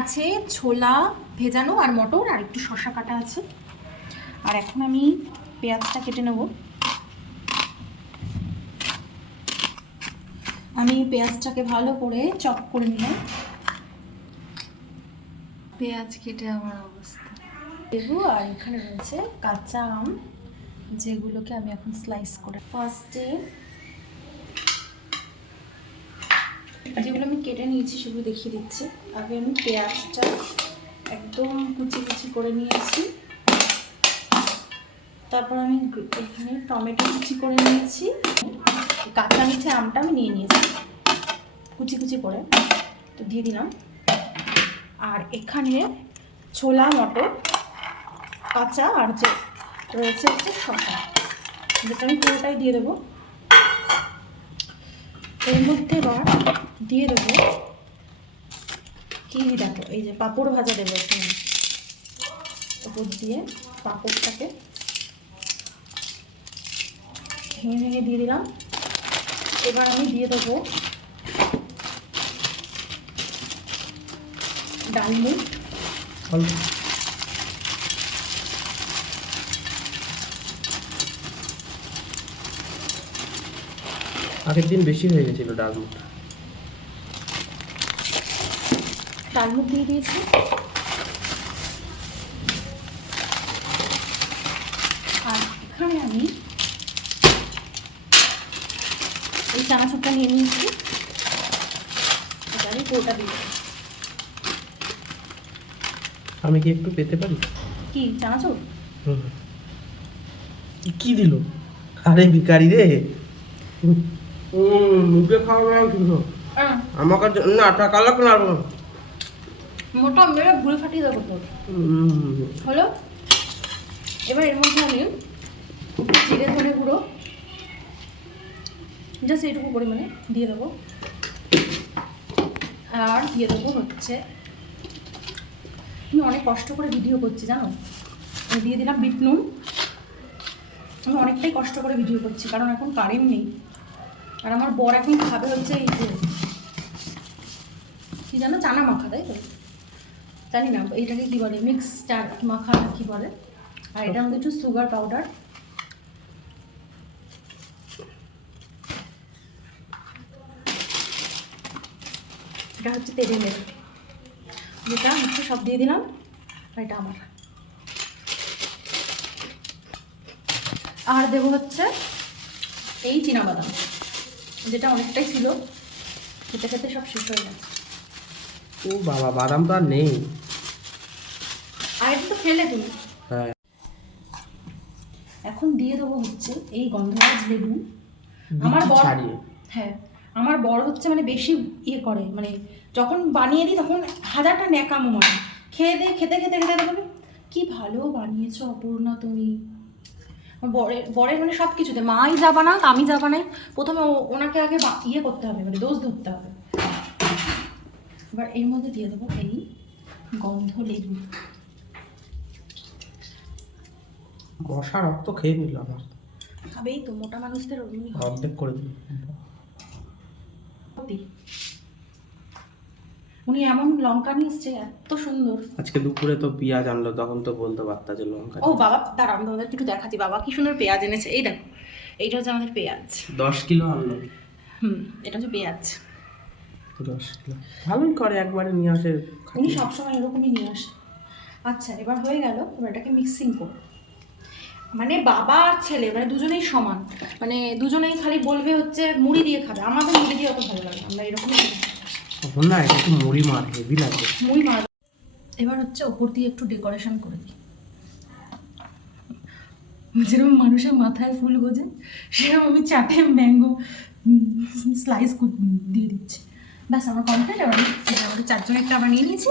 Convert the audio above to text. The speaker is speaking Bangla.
আছে ছোলা ভেজানো আর মটর আর একটু শসা কাটা আছে। আর এখন আমি পেঁয়াজটা কেটে নেব। আমি পেঁয়াজটাকে ভালো করে চপ করে নিলাম। পেঁয়াজ কেটে আমার অবস্থা। লেবু আর এখানে রয়েছে কাঁচা আম, যেগুলোকে আমি এখন স্লাইস করে ফার্স্টে যেগুলো আমি কেটে নিয়েছি সেগুলো দেখিয়ে দিচ্ছি। আগে আমি পেঁয়াজটা একদম কুচি কুচি করে নিয়েছি, তারপর আমি এখানে টমেটো কুচি করে নিয়েছি, কাঁচা মিঠে আমটা আমি নিয়ে নিয়েছি কুচি কুচি করে, তো দিয়ে দিলাম। আর এখানে ছোলা মটর কাঁচা আর যে রয়েছে হচ্ছে শসা, যেটা আমি পুরোটাই দিয়ে দেবো। এর মধ্যে এবার দিয়ে দেবো কি দেখো, এই যে পাঁপড় ভাজা দেবো এখানে ওপর দিয়ে। পাঁপড়টাকে ভেঙে ভেঙে দিয়ে দিলাম। এবার আমি দিয়ে দেবো ডালমুট, আগের দিন বেশি হয়ে গেছিল ডালমুট দিয়ে দিয়েছি। আর এখানে আমি এই চানাচুরটা নিয়ে নিয়েছি, এটা আমি পুরোটা দিয়ে দেবো। আমি কি একটু পেতে পারি? কি চানাচুর? কি দিল? আরে ভিখারি রে, মুখে খাওয়া কিন্তু আমাকে না টাকা লাগবে না। মোটা মেরে ভুলে ফাটিয়ে দেবো তোর। হলো, এবার এর মধ্যে আমি জিরে ধনে গুঁড়ো জাস্ট এইটুকু পরিমাণে দিয়ে দেবো। আর দিয়ে দেবো হচ্ছে, আমি অনেক কষ্ট করে ভিডিও করছি জানো, আমি দিয়ে দিলাম বিট নুন। আমি অনেকটাই কষ্ট করে ভিডিও করছি কারণ এখন কারেন্ট নেই, আর আমার বর এখন খাবে হচ্ছে এই যে কী জানো, চানা মাখা, তাই তো? জানি না এইটাকে কী বলে, মিক্স মাখা কী বলে। আর এটার মধ্যে একটু সুগার পাউডার, এটা হচ্ছে তেলের, যেটা হচ্ছে সব দিয়ে দিলাম। আর এটা আমার, আর দেবো হচ্ছে এই চীনাবাদাম, যেটা অনেকটাই ছিল, খেতে খেতে সব শেষ হয়ে গেছে। ও বাবা, বাদাম তো আর নেই। আর এটা তো খেলে তুমি। হ্যাঁ, এখন দিয়ে দেবো হচ্ছে এই গন্ধরাজ লেবু। আমার বর, হ্যাঁ আমার বর হচ্ছে মানে বেশি ইয়ে করে, মানে যখন বানিয়ে দিই তখন হাজারটা ন্যাকামো মানে খেতে খেতে খেতে খেতে বলবে কি ভালো বানিয়েছো অপূর্ণা তুমি। বরের মানে সব কিছুতে মাই যা বানাক আমি যা বানাই, প্রথমে ওনাকে আগে ইয়ে করতে হবে, মানে দোষ ধরতে হবে। এবার এর মধ্যে দিয়ে দেবো এই গন্ধ লেবু। মশা রক্ত খেয়ে নিল আমার, খাবেই তো, মোটা মানুষদের অর্ধেক করে দিল। উনি এমন লঙ্কা নিয়ে এসছে এত সুন্দর। আজকে দুপুরে তো পেঁয়াজ আনলো, তখন তো বলতে পারতা যে লঙ্কা। ও বাবা, দাঁড়া আমি তোমাদের একটু দেখাচ্ছি, বাবা কি সুন্দর পেঁয়াজ এনেছে। এই দেখো, এইটা হচ্ছে আমাদের পেঁয়াজ, 10 কিলো আনলো। এটা হচ্ছে পেঁয়াজ। 10 কিলো ভালোই করে, একবারে নিয়ে আসে। উনি সবসময় এরকমই নিয়ে আসে। আচ্ছা এবার হয়ে গেল, এবার এটাকে মিক্সিং করো। মানে বাবা আর ছেলে মানে দুজনেই সমান, মানে দুজনেই খালি বলবে হচ্ছে মুড়ি দিয়ে খাবে, আমাদের মুড়ি দিয়ে অত ভালো লাগে, আমরা এরকমই না, এটা একটু মুড়ি মার, হেভি লাগে মুড়ি মার। এবার হচ্ছে ওপর দিয়ে একটু ডেকোরেশন করে দিই, যেরকম মানুষের মাথায় ফুল গোজে সেরকম আমি চাটে ম্যাঙ্গো স্লাইস দিয়ে দিচ্ছি। ব্যাস আমার কমপ্লিট। এবার আমাদের 4 জনেরটা আবার নিয়ে নিয়েছি।